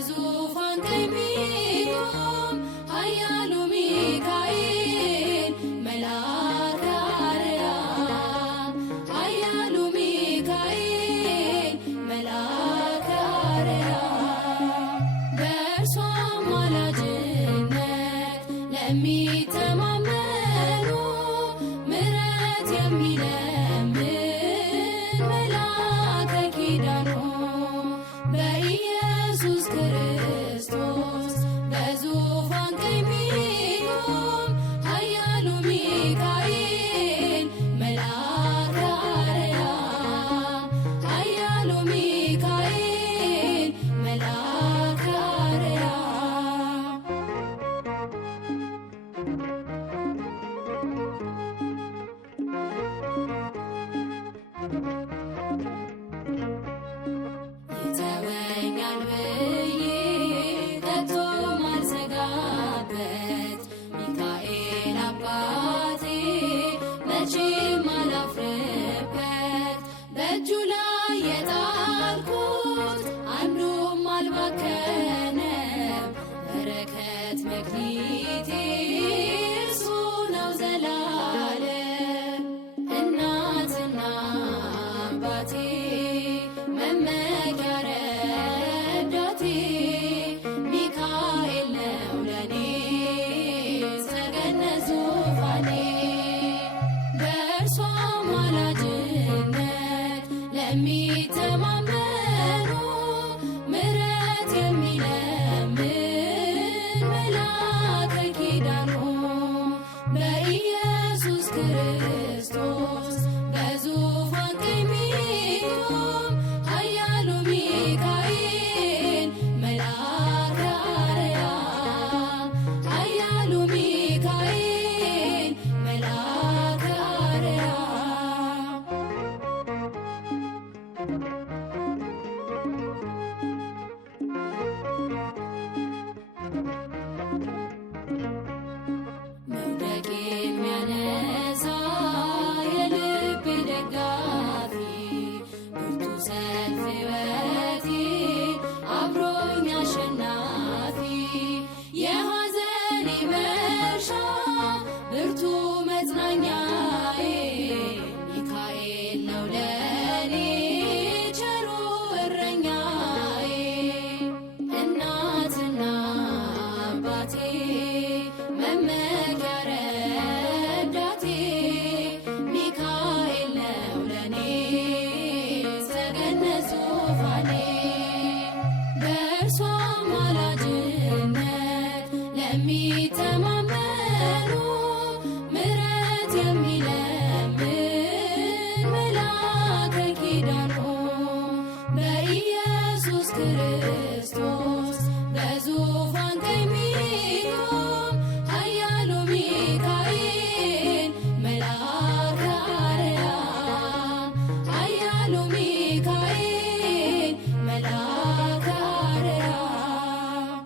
በዙፋን ቀኝ የሚቆም ኃያሉ ሚካኤል መልአከ አርያም ኃያሉ ሚካኤል መልአከ አርያም በእርሱ አማላጅነት ለሚተማመኑ ምሕረት የሚለምን መልአከ ኪዳኑ በኢየሱስ ክርስቶስ በዙፋን ቀኝ የሚቆም ኃያሉ ሚካኤል መልአከ አርያም ኃያሉ ሚካኤል መልአከ አርያም ይተወኛል ብዬ ከቶ ማልሰጋበት ሚካኤል አባቴ መቼም አላፍርበት በእጁ ላይ የጣልኩት አንዱም አልባከነም በረከት መክሊቴ እርሱ ነው ዘላለም እናትና አባቴ መመኪያ ረዳቴ ሚካኤል ነው ለኔ ሰገነት ዙፋኔ በእርሱ አማላጅነት ለሚተማመኑ ምሕረት የሚለምን መልአከ ኪዳኑ በኢየሱስ ክርስቶስ በዙፋን ቀኝ የሚቆም ኃያሉ ሚካኤል መልአከ አርያም ኃያሉ ሚካኤል መልአከ አርያም መውደቅ የሚያነሳ የልቤ ደጋፊ ብርቱ ሰልፍ ሕይወቴ አብሮኝ አሸናፊ የሐዘኔ መርሻ ብርቱ መጽናኛዬ ሚካኤል ነው ለኔ ቸሩ እረኛዬ እናትና አባቴ መመኪያ ረዳቴ ሚካኤል ነው ለኔ ሰገነት ዙፋኔ በእርሱ አማላጅነት ለሚተማመኑ ምሕረት የሚለምን መልአከ ኪዳኑ በኢየሱስ ክርስቶስ በዙፋን ቀኝ የሚቆም ኃያሉ ሚካኤል መልአከ አርያም ኃያሉ ሚካኤል መልአከ አርያም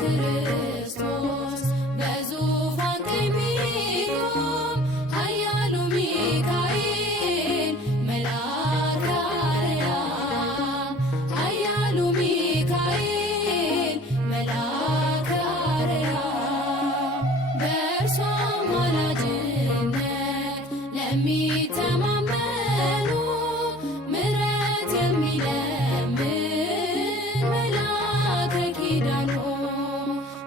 ክርስቶስ በዙፋን ቀኝ ሚቆም ኃያሉ ሚካኤል መልአከ አርያም ኃያሉ ሚካኤል መልአከ አርያም በእርሱ አማላጅነት ለሚተማመኑ ምሕረት የሚለምን መልአከ ኪዳኑ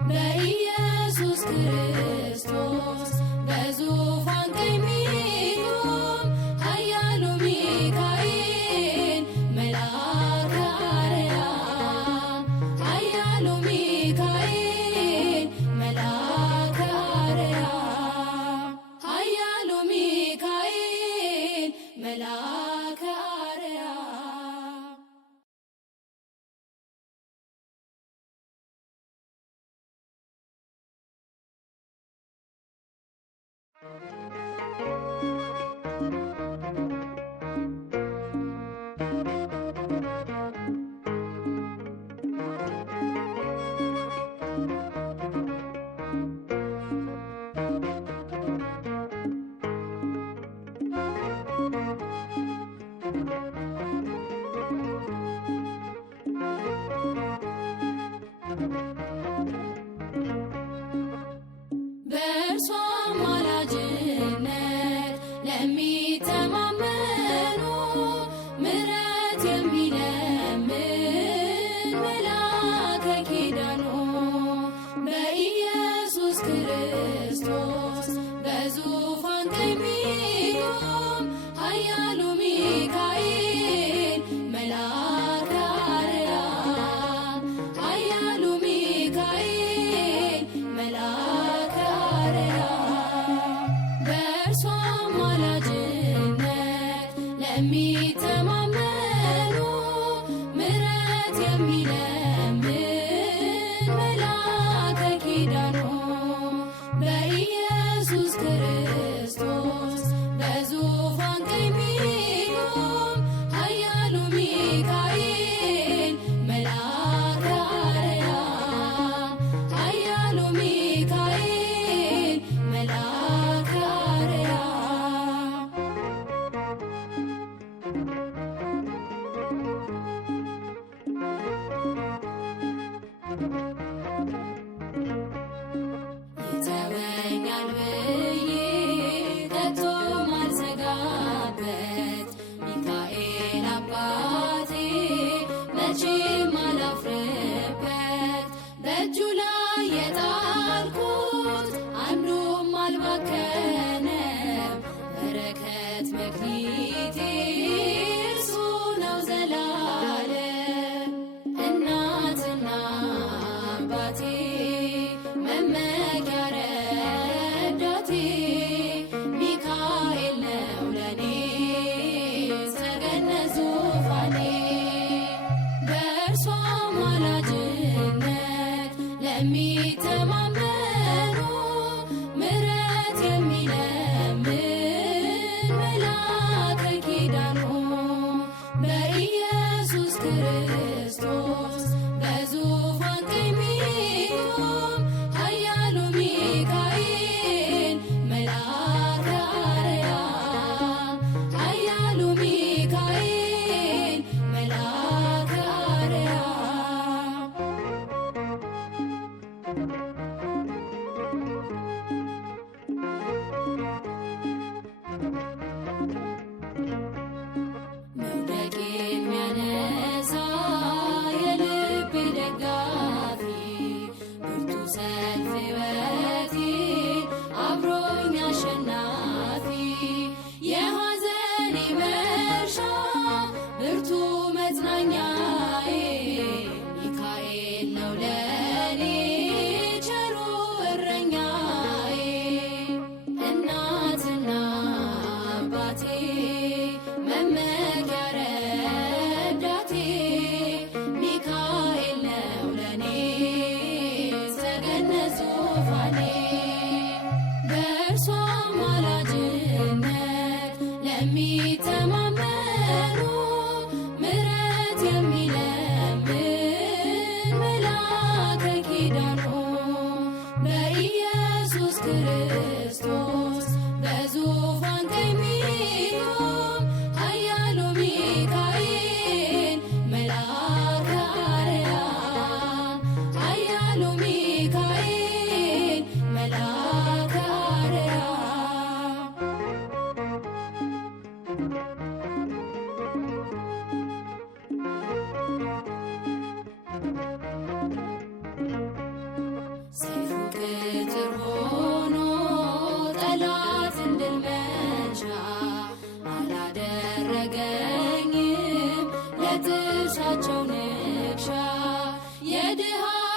በኢየሱስ ክርስቶስ በዙፋን ቀኝ ሚቆም ኃያሉ ሚካኤል መልአከ አርያም ኃያሉ ሚካኤል መልአከ አርያም ኃያሉ ሚካኤል መልአከ አርያም በእርሷ አማላጅነት ለሚተማመኑ ምሕረት የሚለምን መልአከ ኪዳኑ በኢየሱስ ክርስቶስ በዙፋን ቀኝ ሚቆም ኃያሉ ሚካኤል መልአከ አርያም ኃያሉ ሚካኤል መልአከ አርያም በእርሷ አማላጅነት ለሚተማመኑ ምሕረት የሚለምን መልአከ ኪዳኑ በኢየሱስ ክርስቶስ በዙፋን ቀኝ ሚቆም ኃያሉ ሚካኤል መልአከ አርያም ኃያሉ ሚካኤል መልአከ አርያም ይተወኛል ብዬ ከቶ ማልሰጋበት ሚካኤል አባቴ መቼም አላፍርበት በእጁ ላይ የጣልኩት አንዱም አልባከነም በረከት መክሊቴ እርሱ ነው ዘላለም እናትና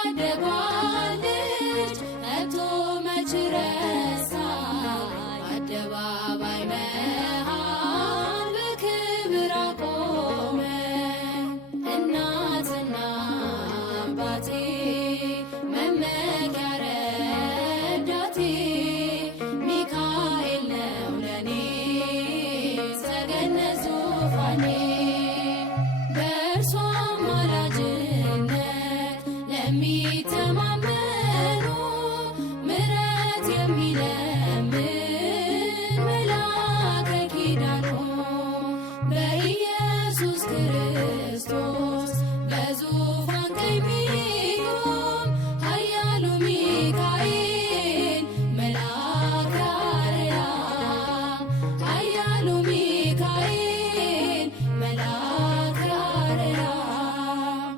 ያሳደጓት ልጅ ከቶ መች ረሳ አደባባይ መሃል በክብር አቆመ። እናትና አባቴ መመኪያ ረዳቴ ሚካኤል ነው ለኔ ሰገነት ዙፋኔ። በእርሷ አማላጅነት ለሚተማመኑ ምሕረት የሚለምን መልአከ ኪዳኑ በኢየሱስ ክርስቶስ በዙፋን ቀኝ ሚቆም ኃያሉ ሚካኤል መልአከ አርያም ኃያሉ ሚካኤል መልአከ አርያም